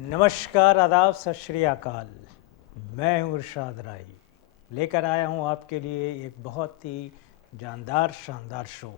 नमस्कार, आदाब, सत श्री अकाल। मैं हूँ इरशाद राही, लेकर आया हूँ आपके लिए एक बहुत ही जानदार शानदार शो,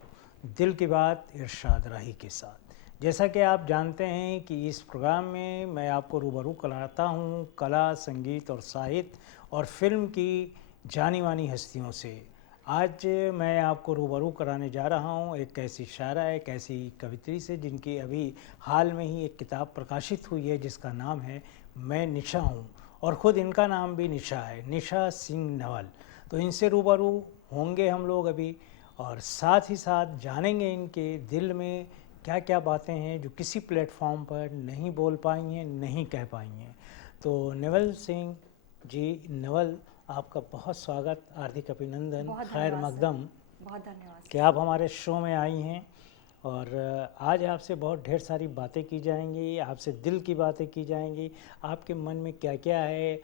दिल की बात इरशाद राही के साथ। जैसा कि आप जानते हैं कि इस प्रोग्राम में मैं आपको रूबरू कराता हूँ कला, संगीत और साहित्य और फिल्म की जानी मानी हस्तियों से। आज मैं आपको रूबरू कराने जा रहा हूँ एक ऐसी शायरा, एक ऐसी कवित्री से जिनकी अभी हाल में ही एक किताब प्रकाशित हुई है जिसका नाम है मैं निशा हूँ, और ख़ुद इनका नाम भी निशा है, निशा सिंह नवल। तो इनसे रूबरू होंगे हम लोग अभी, और साथ ही साथ जानेंगे इनके दिल में क्या क्या बातें हैं जो किसी प्लेटफॉर्म पर नहीं बोल पाई हैं, नहीं कह पाई हैं। तो नवल सिंह जी, नवल, आपका बहुत स्वागत, हार्दिक अभिनंदन, बहुत खैर धन्यवाद मकदम सर। बहुत धन्यवाद कि सर। आप हमारे शो में आई हैं। और आज आपसे बहुत ढेर सारी बातें की जाएंगी, आपसे दिल की बातें की जाएंगी। आपके मन में क्या क्या है,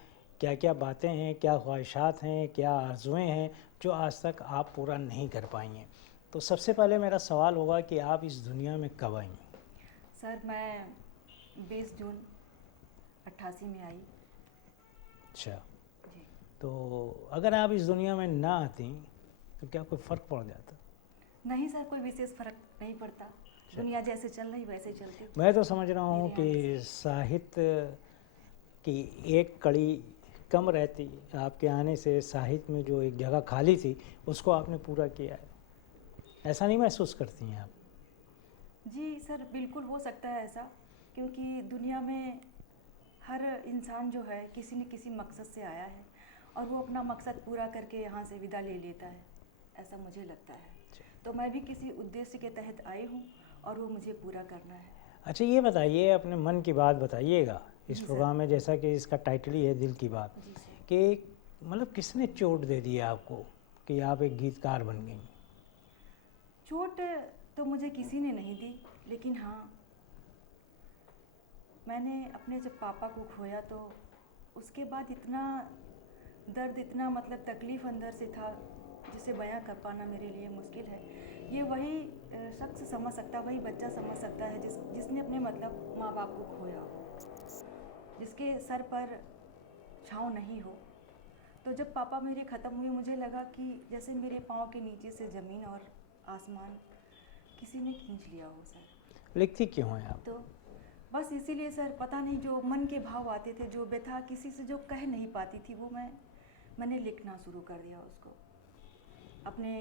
क्या क्या बातें हैं, क्या ख्वाहिशात हैं, क्या आरज़ुएँ हैं जो आज तक आप पूरा नहीं कर पाई हैं। तो सबसे पहले मेरा सवाल होगा कि आप इस दुनिया में कब आई? सर मैं 20 जून 88 में आई। अच्छा, जी तो अगर आप इस दुनिया में ना आती तो क्या कोई फ़र्क पड़ जाता? नहीं सर, कोई विशेष फर्क नहीं पड़ता। दुनिया जैसे चल रही वैसे चलती। मैं तो समझ रहा हूँ मेरे आने कि से साहित्य की एक कड़ी कम रहती, आपके आने से साहित्य में जो एक जगह खाली थी उसको आपने पूरा किया है। ऐसा नहीं महसूस करती हैं आप? जी सर, बिल्कुल हो सकता है ऐसा, क्योंकि दुनिया में हर इंसान जो है किसी न किसी मकसद से आया है और वो अपना मकसद पूरा करके यहाँ से विदा ले लेता है, ऐसा मुझे लगता है। तो मैं भी किसी उद्देश्य के तहत आई हूँ और वो मुझे पूरा करना है। अच्छा, ये बताइए, अपने मन की बात बताइएगा इस जी सर। प्रोग्राम में, जैसा कि इसका टाइटल ही है दिल की बात, जी सर। कि मतलब किसने चोट दे दी आपको कि आप एक गीतकार बन गई? चोट तो मुझे किसी ने नहीं दी, लेकिन हाँ, मैंने अपने जब पापा को खोया तो उसके बाद इतना दर्द, इतना मतलब तकलीफ़ अंदर से था जिसे बयां कर पाना मेरे लिए मुश्किल है। ये वही शख्स समझ सकता, वही बच्चा समझ सकता है जिसने अपने मतलब माँ बाप को खोया हो, जिसके सर पर छाँव नहीं हो। तो जब पापा मेरे ख़त्म हुए, मुझे लगा कि जैसे मेरे पाँव के नीचे से ज़मीन और आसमान किसी ने खींच लिया हो सर। लिखती क्यों हैं आप? तो बस इसीलिए सर, पता नहीं, जो मन के भाव आते थे, जो व्यथा किसी से जो कह नहीं पाती थी, वो मैंने लिखना शुरू कर दिया उसको। अपने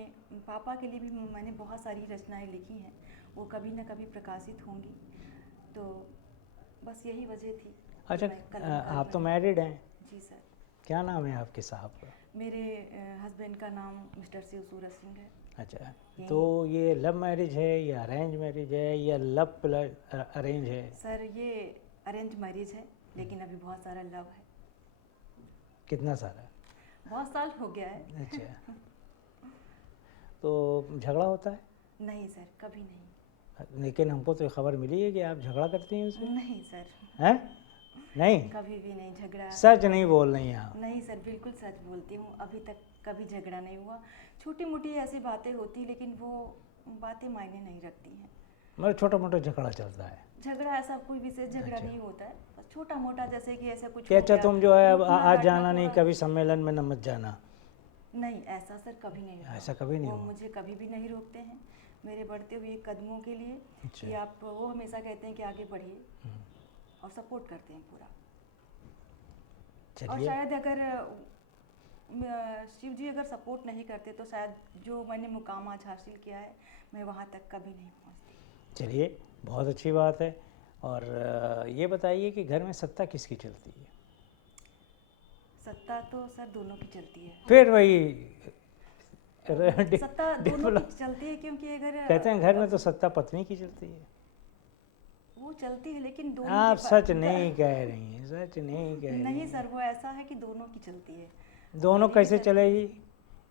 पापा के लिए भी मैंने बहुत सारी रचनाएं लिखी हैं, वो कभी न कभी प्रकाशित होंगी। तो बस यही वजह थी कि अच्छा, मैं कलमकार आप तो बनी। मैरिड हैं, जी सर। क्या नाम है आपके साहब का? मेरे हस्बैंड का नाम मिस्टर शिव सूरज सिंह है। अच्छा, यही। तो ये लव मैरिज है या अरेंज मैरिज है या लव प्लस अरेंज है? सर ये अरेंज मैरिज है, लेकिन अभी बहुत सारा लव है। कितना सारा? बहुत साल हो गया है। अच्छा, तो झगड़ा होता है? नहीं सर, कभी नहीं। लेकिन हमको तो खबर मिली है कि आप झगड़ा करती हैं उससे। नहीं सर, हैं? नहीं, कभी भी नहीं झगड़ा। सच नहीं बोल रही हैं आप? नहीं सर, बिल्कुल सच बोलती हूँ, अभी तक कभी झगड़ा नहीं हुआ। छोटी मोटी ऐसी बातें होती, लेकिन वो बातें मायने नहीं रखती हैं। मतलब छोटा मोटा झगड़ा चलता है? झगड़ा ऐसा कोई विशेष झगड़ा अच्छा, नहीं होता है, बस छोटा मोटा, जैसे कि ऐसा कुछ कि हो अच्छा गया, तुम जो है अब रूठना आज डांटना जाना नहीं, थोड़ा। कभी सम्मेलन में न मत जाना, नहीं, ऐसा सर कभी नहीं हुआ। ऐसा कभी नहीं वो हुआ? मुझे कभी भी नहीं रोकते हैं मेरे बढ़ते हुए कदमों के लिए। अच्छा। कि आप, वो हमेशा कहते हैं कि आगे बढ़िए, और सपोर्ट करते हैं पूरा। और चलिए, शायद अगर शिव जी अगर सपोर्ट नहीं करते तो शायद जो मैंने मुकाम आज हासिल किया है, मैं वहाँ तक कभी नहीं पहुँचती। चलिए, बहुत अच्छी बात है। और ये बताइए कि घर में सत्ता किसकी चलती है? सत्ता तो सर दोनों की चलती है। फिर वही सत्ता दोनों की चलती है, क्योंकि अगर कहते हैं घर में तो सत्ता पत्नी की चलती है। वो चलती है, लेकिन दोनों आप के सच नहीं कह रही हैं, सच नहीं कह रही नहीं हैं। सर, वो ऐसा है कि दोनों की चलती है। दोनों मेरी भी कैसे चलती। चलेगी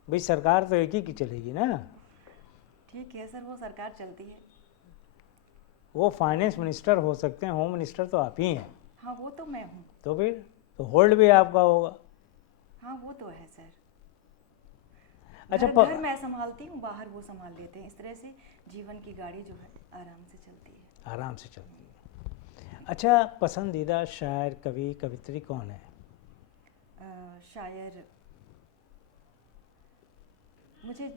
भाई? सरकार तो एक ही की चलेगी ना। ठीक है सर, वो सरकार चलती है। वो फाइनेंस मिनिस्टर हो सकते हैं, होम मिनिस्टर तो आप ही हैं। हाँ, वो तो मैं हूँ। तो फिर तो होल्ड भी आपका होगा। हाँ, वो तो है सर। अच्छा, घर मैं संभालती हूँ, बाहर वो संभाल लेते हैं। इस तरह से जीवन की गाड़ी जो है आराम से चलती है। आराम से चलती है। अच्छा, पसंदीदा शायर, कवि, कवित्री कौन है? शायर मुझे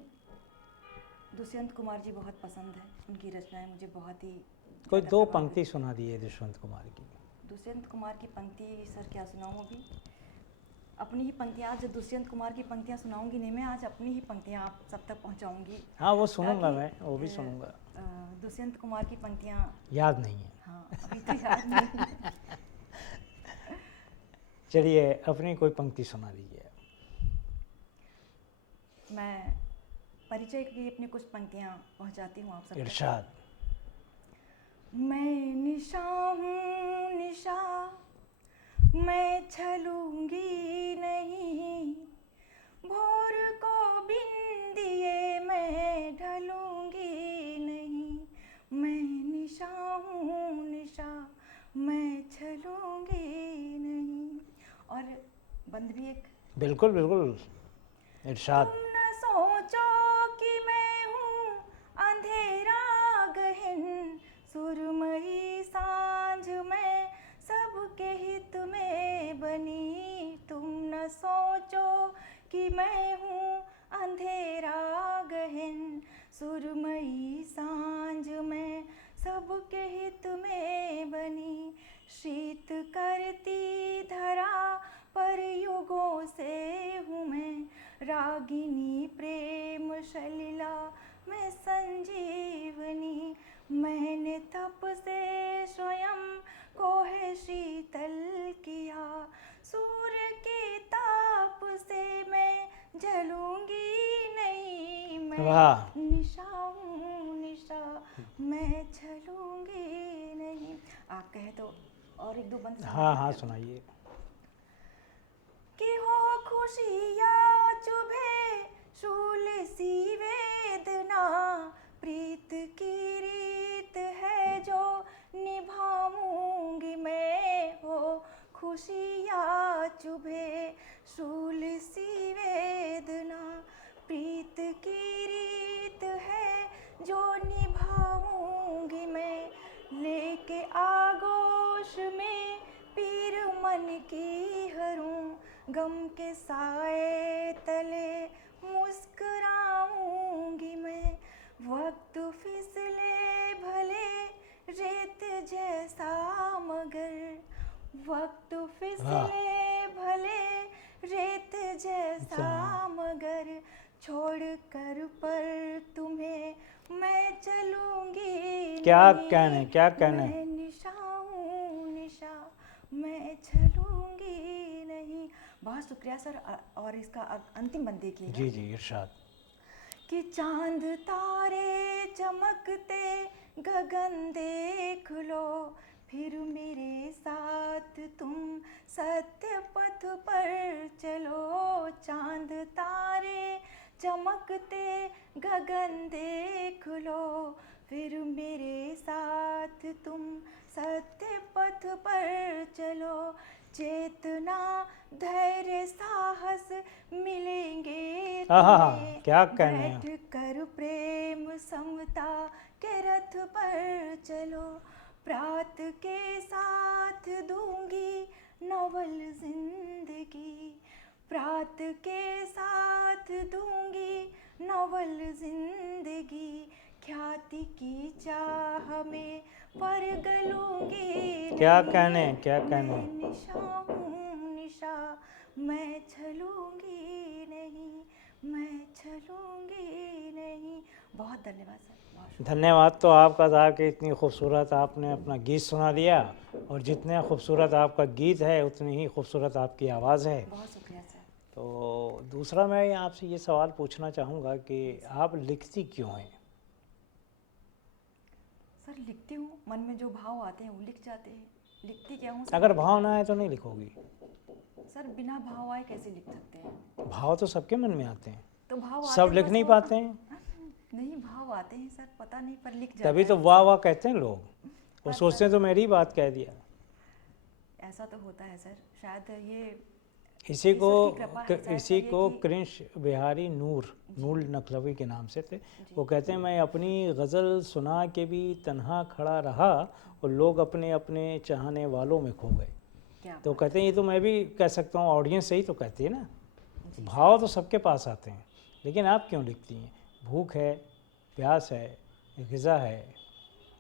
दुष्यंत कुमार जी बहुत पसंद है। उनकी रचनाएं मुझे बहुत ही कोई ज़्यादा दो प्रभावित- पंक्ति सुना दिए दुष्यंत कुमार की। दुष्यंत कुमार की पंक्ति सर क्या सुनाऊँ अभी? अपनी ही पंक्तियाँ, आज दुष्यंत कुमार की पंक्तियाँ सुनाऊंगी नहीं मैं, आज अपनी ही पंक्तियाँ आप सब तक पहुँचाऊँगी। हाँ, वो सुनूंगा ताकि, मैं, वो भी सुनूंगा। दुष्यंत कुमार की पंक्तियाँ याद नहीं है। हाँ अभी तो याद नहीं है। चलिए, अपनी कोई पंक्ति सुना दीजिए। मैं परिचय की अपनी कुछ पंक्तियाँ पहुँचाती हूँ आप सब तक। इरशाद। मैं निशा हूँ निशा, मैं छलूंगी नहीं, भोर को बिन दिए मैं ढलूंगी नहीं। मैं निशा हूँ निशा, मैं छलूंगी नहीं। और बंद भी एक। बिल्कुल बिल्कुल, इरशाद। तुम न सोचो कि मैं हूँ अंधेरा गहन, सुरमई सांझ में सबके हित में बनी। तुम न सोचो कि मैं हूँ अंधेरा गहन, सुरमई सांझ में सबके हित में बनी। शीत करती धरा पर युगों से हूँ मैं, रागिनी प्रेम सलिला मैं संजीवनी। मैंने तप से स्वयं को है शीतल किया, सूर्य के ताप से मैं जलूंगी नहीं। मैं वाह। निशा हूँ निशा, मैं जलूंगी नहीं। आप कहे तो और एक दो बंद सुना हाँ देते हाँ, हैं। सुनाइए। कि हो खुशिया चुभे शूल सी वेदना, प्रीत की रीत है जो निभाऊंगी मैं। हो खुशिया चुभे शूल सी वेदना, प्रीत की रीत है जो निभाऊंगी मैं। लेके आगोश में पीर मन की हरूं, गम के साए तले मुस्कुराऊंगी मैं। वक्त फिसले भले रेत जैसा मगर, वक्त फिसले भले रेत जैसा मगर, छोड़ कर पर तुम्हें मैं चलूंगी। क्या कहने, क्या कहने। मैं निशा हूँ निशा, मैं चलूंगी नहीं। बहुत शुक्रिया सर। और इसका अंतिम बंद देखिएगा। जी जी, इरशाद। कि चांद तारे चमकते गगन देख लो, फिर मेरे साथ तुम सत्य पथ पर चलो। चांद तारे चमकते गगन देख लो, फिर मेरे साथ तुम सत्य पथ पर चलो। चेतना धैर्य साहस मिलेंगे तुम्हें, क्या कहने हैं। बैठ कर प्रेम समता के रथ पर चलो। प्रात के साथ दूंगी नवल जिंदगी, प्रात के साथ दूंगी नवल जिंदगी। ख्याति की चाह में पर गलूंगी क्या नहीं। कहने, क्या कहने। मैं निशा हूँ निशा, मैं छलूंगी नहीं, मैं छलूंगी नहीं। बहुत धन्यवाद सर। बहुत शुक्रिया। धन्यवाद तो आपका था कि इतनी खूबसूरत आपने अपना गीत सुना दिया, और जितने खूबसूरत आपका गीत है उतनी ही खूबसूरत आपकी आवाज़ है। बहुत शुक्रिया सर। तो दूसरा मैं आपसे ये सवाल पूछना चाहूँगा कि आप लिखती क्यों हैं? सर लिखती हूँ, मन में जो भाव आते हैं वो लिख जाते हैं। लिखती क्या हूँ सर? अगर भाव ना आए तो नहीं लिखोगी? सर बिना भाव आए कैसे लिख सकते हैं? भाव तो सबके मन में आते हैं, तो भाव आते सब हैं, लिख बस नहीं वो- पाते हैं। नहीं, भाव आते हैं सर, पता नहीं पर लिख जाता तभी तो है। वाह वाह कहते हैं लोग, वो पर सोचते हैं तो मेरी बात कह दिया। ऐसा तो होता है सर, शायद ये इसी को ईश्वर की कृपा है शायद इसी ये को कि क्रिंश बिहारी नूर नकलवी के नाम से थे। वो कहते हैं मैं अपनी गज़ल सुना के भी तन्हा खड़ा रहा और लोग अपने अपने चाहने वालों में खो गए। क्या तो बात कहते हैं ये तो मैं भी कह सकता हूँ, ऑडियंस से ही तो कहती है ना। जी, भाव तो सबके पास आते हैं, लेकिन आप क्यों लिखती हैं? भूख है, प्यास है, ग़िज़ा है,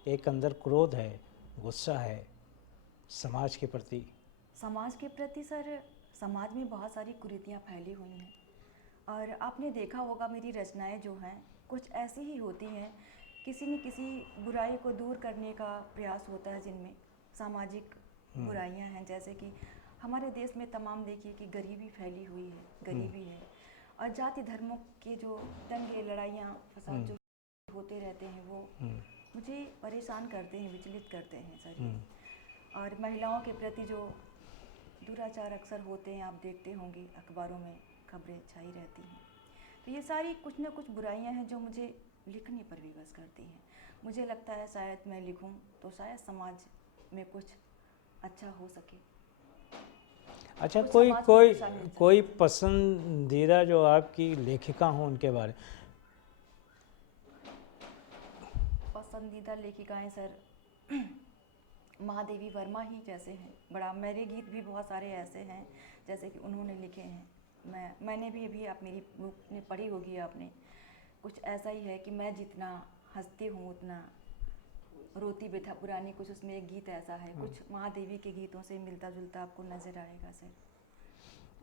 एक अंदर क्रोध है, गुस्सा है समाज के प्रति। समाज के प्रति सर, समाज में बहुत सारी कुरीतियाँ फैली हुई हैं और आपने देखा होगा मेरी रचनाएं जो हैं कुछ ऐसी ही होती हैं, किसी न किसी बुराई को दूर करने का प्रयास होता है, जिनमें सामाजिक बुराइयां हैं। जैसे कि हमारे देश में तमाम देखिए कि गरीबी फैली हुई है, गरीबी है और जाति धर्मों के जो दंगे लड़ाइयाँ फसाद जो होते रहते हैं वो मुझे परेशान करते हैं, विचलित करते हैं सर ये। और महिलाओं के प्रति जो दुराचार अक्सर होते हैं, आप देखते होंगे अखबारों में खबरें छाई रहती हैं। तो ये सारी कुछ न कुछ बुराइयां हैं जो मुझे लिखने पर विवश करती हैं। मुझे लगता है शायद मैं लिखूं तो शायद समाज में कुछ अच्छा हो सके। अच्छा, कुछ कोई समाज को कोई दिशा मिल सके। कोई पसंदीदा जो आपकी लेखिका हो उनके बारे? पसंदीदा लेखिकाएं सर महादेवी वर्मा ही जैसे हैं। बड़ा मेरे गीत भी बहुत सारे ऐसे हैं जैसे कि उन्होंने लिखे हैं। मैंने भी अभी आप मेरी बुक में पढ़ी होगी आपने, कुछ ऐसा ही है कि मैं जितना हंसती हूँ उतना रोती भी था पुरानी, कुछ उसमें एक गीत ऐसा है। कुछ महादेवी के गीतों से मिलता जुलता आपको नजर आएगा सर।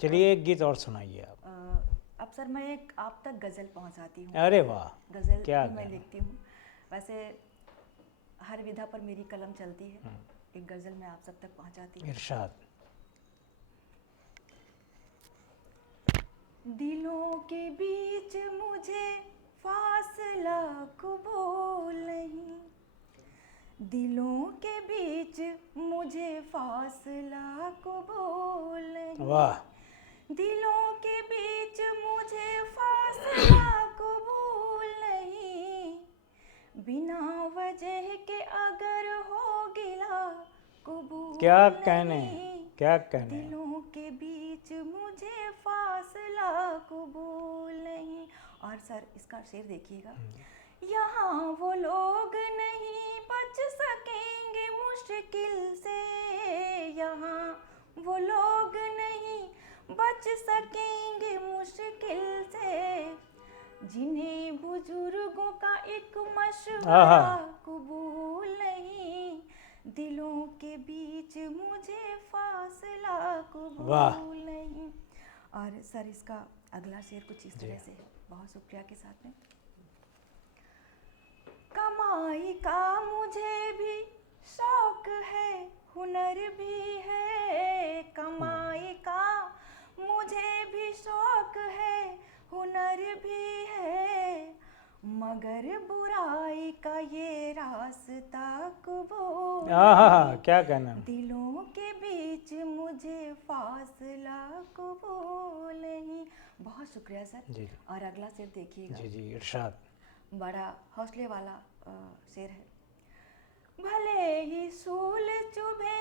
चलिए एक गीत और सुनाइए आप। अब सर मैं एक आप तक गज़ल पहुँचाती हूँ। अरे वाह, गज़ल क्या भी मैं गाना। लिखती हूँ। वैसे हर विधा पर मेरी कलम चलती है। एक गज़ल मैं आप सब तक पहुँचाती हूँ। इरशाद। दिलों के बीच मुझे फासला कबूल नहीं, दिलों के बीच मुझे फासला कबूल नहीं, वाह, दिलों के बीच मुझे फासला कबूल नहीं, बिना वजह के अगर हो गिला कबूल क्या कहने, नहीं, क्या कहने। दिलों के बीच मुझे फासला कबूल नहीं। और सर इसका शेर देखिएगा, यहाँ वो लोग नहीं बच सकेंगे मुश्किल से, यहाँ वो लोग नहीं बच सकेंगे मुश्किल से, जिन्हें बुजुर्गों का एक मशवरा कबूल नहीं, दिलों के बीच मुझे फासला कबूल नहीं। और सर इसका अगला शेर कुछ इस तरह से है, बहुत शुक्रिया के साथ में। कमाई का मुझे भी शौक है, हुनर भी है, कमाई का मुझे भी शौक है, हुनर भी है, मगर बुराई का ये रास्ता कबूल नहीं, क्या कहना। दिलों के बीच मुझे फासला कबूल नहीं। बहुत शुक्रिया सर जी। और अगला शेर देखिएगा। जी जी, इरशाद। बड़ा हौसले वाला शेर है। भले ही सूल चुभे,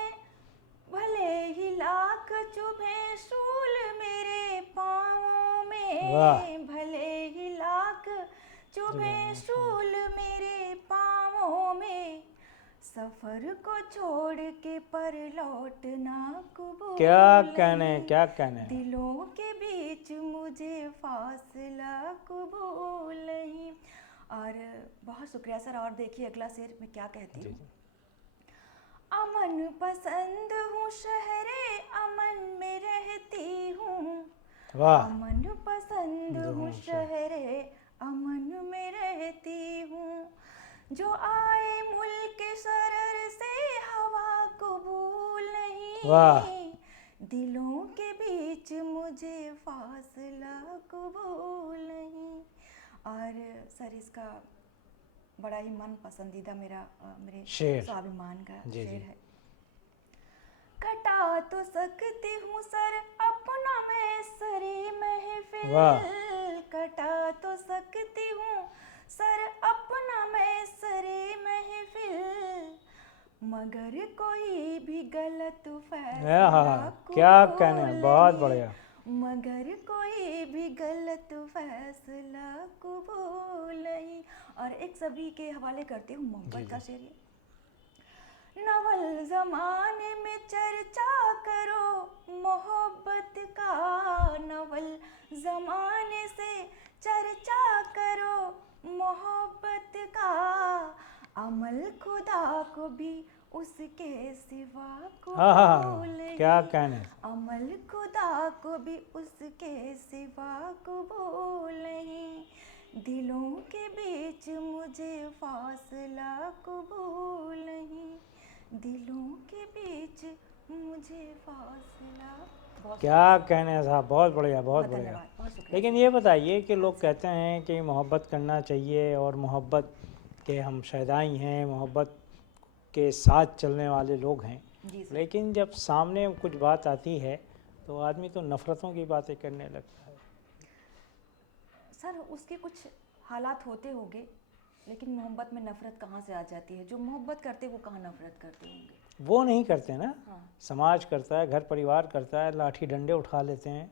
भले ही लाख चुभे सूल मेरे पाँवों में, भले ही लाख चुभे सूल मेरे पाँवों में, सफर को छोड़ के पर लौटना कबूल, क्या कहने, क्या कहने। दिलों के बीच मुझे फासला कबूल नहीं। और बहुत शुक्रिया सर। और देखिए अगला शेर मैं क्या कहती हूँ। अमन पसंद हूँ शहरे अमन में रहती हूँ, अमन पसंद हूँ शहरे अमन में रहती हूँ, जो आए मुल्क सरर से हवा कबूल नहीं, दिलों के बीच मुझे फासला कबूल नहीं। और सर इसका बड़ा ही मन पसंदीदा मेरे स्वाभिमान का शेर है। कटा तो सकती हूँ सर अपना मैं सरी महफिल, कटा तो सकती हूँ सर अपना मैं सरी महफिल, मगर कोई भी गलत फैसला क्या कहने, बहुत बढ़िया। मगर कोई भी गलत फैसला कबूल नहीं। और एक सभी के हवाले करती हूँ मोहब्बत का शेर। नवल ज़माने में चर्चा करो मोहब्बत का, नवल ज़माने से चर्चा करो मोहब्बत का, अमल खुदा को भी उसके सिवा कबूल क्या नहीं, कहने। अमल खुदा को भी उसके सिवा कबूल नहीं, दिलों के बीच मुझे फासला कबूल नहीं, दिलों के बीच मुझे फासला। क्या कहने साहब, बहुत बढ़िया, बहुत बहुत बढ़िया। धन्यवाद, बहुत शुक्रिया। लेकिन ये बताइए कि लोग कहते हैं कि मोहब्बत करना चाहिए और मोहब्बत के हम शैदाई हैं, मोहब्बत के साथ चलने वाले लोग हैं, जी सर। लेकिन जब सामने कुछ बात आती है तो आदमी तो नफ़रतों की बातें करने लगता है। सर उसके कुछ हालात होते होंगे, लेकिन मोहब्बत में नफ़रत कहाँ से आ जाती है? जो मोहब्बत करते वो कहाँ नफ़रत करते होंगे? वो नहीं करते ना, हाँ समाज करता है, घर परिवार करता है, लाठी डंडे उठा लेते हैं,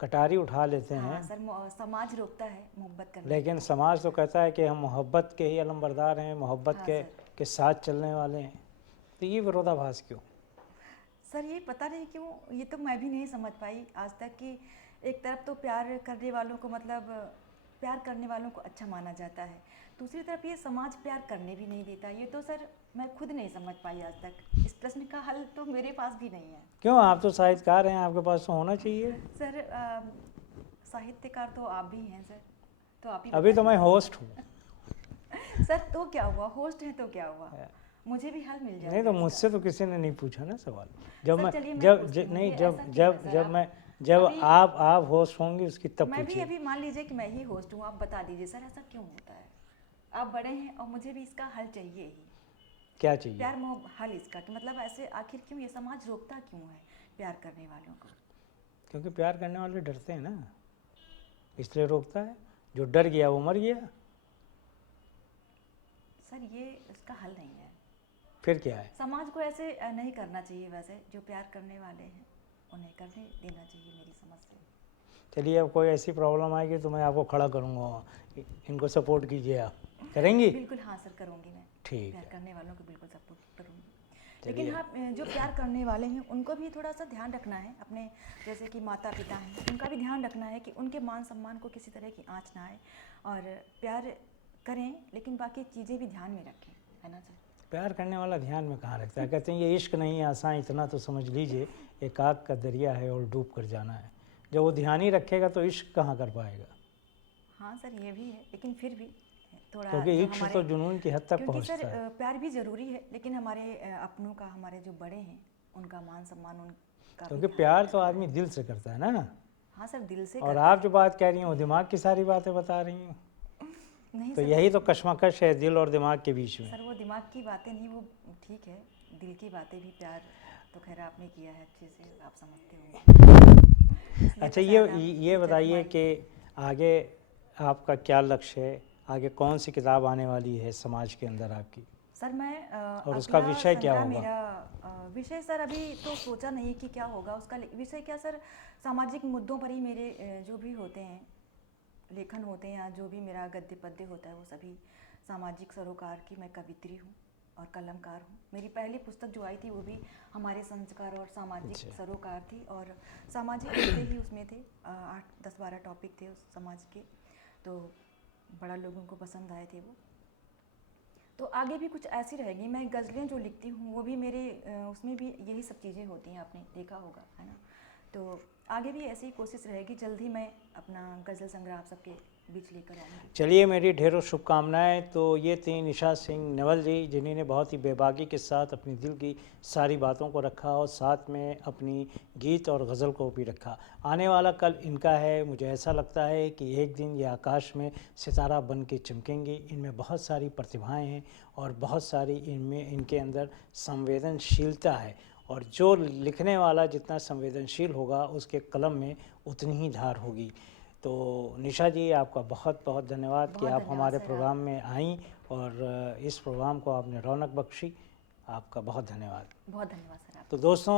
कटारी उठा लेते हाँ हैं। सर, समाज रोकता है मोहब्बत करने लेकिन समाज तो कहता है कि हम मोहब्बत के ही अलमबरदार हैं, मोहब्बत हाँ के साथ चलने वाले हैं। तो ये विरोधाभास क्यों? सर ये पता नहीं क्यों, ये तो मैं भी नहीं समझ पाई आज तक कि एक तरफ तो प्यार करने वालों को मतलब प्यार करने वालों को अच्छा माना जाता है, दूसरी तरफ ये समाज प्यार करने भी नहीं देता। ये तो सर मैं खुद नहीं समझ पाई आज तक। इस प्रश्न का हल तो मेरे पास भी नहीं है। क्यों, आप तो साहित्यकार हैं, आपके पास तो होना चाहिए। सर साहित्यकार तो आप भी हैं सर, तो आप ही अभी तो बता मैं होस्ट हूँ। दीजिए। सर तो क्या हुआ, होस्ट हैं तो क्या हुआ, मुझे भी हल मिल जाएगा। नहीं तो मुझसे तो किसी ने नहीं पूछा ना सवाल। जब सर मैं चलिए मैं जब पूछती ज, हूँ, नहीं ये जब ऐसा क्यों जब है सर? जब आप मैं जब अभी आप होस्ट होंगी उसकी तब मैं भी पूछिए। अभी मान लीजिए कि मैं ही होस्ट हूँ, आप बता दीजिए सर ऐसा क्यों होता है? आप बड़े हैं और मुझे भी इसका हल चाहिए ही। क्या चाहिए? प्यार मोह हल इसका कि मतलब ऐसे आखिर क्यों ये समाज रोकता क्यों है प्यार करने वालों को? क्योंकि प्यार करने वाले डरते हैं ना, इसलिए रोकता है। जो डर गया वो मर गया। सर ये इसका हल नहीं है। फिर क्या है? समाज को ऐसे नहीं करना चाहिए, वैसे जो प्यार करने वाले हैं उन्हें करने देना चाहिए मेरी समझ से। चलिए, अब कोई ऐसी प्रॉब्लम आएगी तो मैं आपको खड़ा करूँगा, इनको सपोर्ट कीजिए। आप करेंगी? बिल्कुल हाँ सर, करूँगी मैं। ठीक प्यार है। करने वालों को बिल्कुल सपोर्ट करूँगी। चलिए। लेकिन हाँ, जो प्यार करने वाले हैं उनको भी थोड़ा सा ध्यान रखना है अपने, जैसे कि माता पिता हैं उनका भी ध्यान रखना है कि उनके मान सम्मान को किसी तरह की आँच ना आए, और प्यार करें लेकिन बाकी चीज़ें भी ध्यान में रखें, है ना सर? प्यार करने वाला ध्यान में कहाँ रखता है? कहते हैं ये इश्क नहीं आसान, इतना तो समझ लीजिए, एक आग का दरिया है और डूब कर जाना है। जब वो ध्यान ही रखेगा तो इश्क कहाँ कर पाएगा? हाँ सर ये भी है, लेकिन फिर भी थोड़ा क्योंकि जो इश्क हमारे, तो जुनून की हद तक क्योंकि पहुँचता सर है। प्यार भी ज़रूरी है, लेकिन हमारे अपनों का, हमारे जो बड़े हैं उनका मान सम्मान उनका भी क्योंकि ध्यान प्यार रखना तो है। आदमी दिल से करता है ना। हाँ सर दिल से और करता आप है। जो बात कह रही हैं वो दिमाग की सारी बातें बता रही हैं। नहीं तो सर, यही तो कश्मकश है दिल और दिमाग के बीच में। सर वो दिमाग की बातें नहीं, वो ठीक है, दिल की बातें भी, प्यार तो खैर आपने किया है अच्छे से, आप समझते होंगे। अच्छा, ये बताइए कि आगे आपका क्या लक्ष्य है? आगे कौन सी किताब आने वाली है समाज के अंदर आपकी? सर मैं और उसका अगला विषय क्या संग्रह होगा? मेरा विषय सर अभी तो सोचा नहीं कि क्या होगा उसका विषय। क्या सर, सामाजिक मुद्दों पर ही मेरे जो भी होते हैं लेखन होते हैं या जो भी मेरा गद्य पद्य होता है वो सभी सामाजिक सरोकार की मैं कवित्री हूँ और कलमकार हूँ। मेरी पहली पुस्तक जो आई थी वो भी हमारे संस्कार और सामाजिक सरोकार थी, और सामाजिक मुद्दे ही उसमें थे, 8-10-12 टॉपिक थे उस समाज के, तो बड़ा लोगों को पसंद आए थे वो। तो आगे भी कुछ ऐसी रहेगी। मैं गज़लें जो लिखती हूँ वो भी मेरे उसमें भी यही सब चीज़ें होती हैं, आपने देखा होगा, है ना? तो आगे भी ऐसी कोशिश रहेगी, जल्द ही मैं अपना गज़ल संग्रह आप सबके बीच लेकर आऊँगी। चलिए, मेरी ढेरों शुभकामनाएं। तो ये थी निशा सिंह नेवल जी, जिन्होंने बहुत ही बेबाकी के साथ अपनी दिल की सारी बातों को रखा और साथ में अपनी गीत और गज़ल को भी रखा। आने वाला कल इनका है। मुझे ऐसा लगता है कि एक दिन ये आकाश में सितारा बन के चमकेंगे। इनमें बहुत सारी प्रतिभाएं हैं और बहुत सारी इनमें इनके अंदर संवेदनशीलता है, और जो लिखने वाला जितना संवेदनशील होगा उसके कलम में उतनी ही धार होगी। तो निशा जी, आपका बहुत बहुत धन्यवाद कि आप हमारे प्रोग्राम में आईं और इस प्रोग्राम को आपने रौनक बख्शी। आपका बहुत धन्यवाद। बहुत धन्यवाद सर। तो दोस्तों,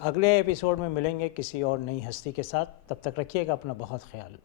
अगले एपिसोड में मिलेंगे किसी और नई हस्ती के साथ। तब तक रखिएगा अपना बहुत ख्याल।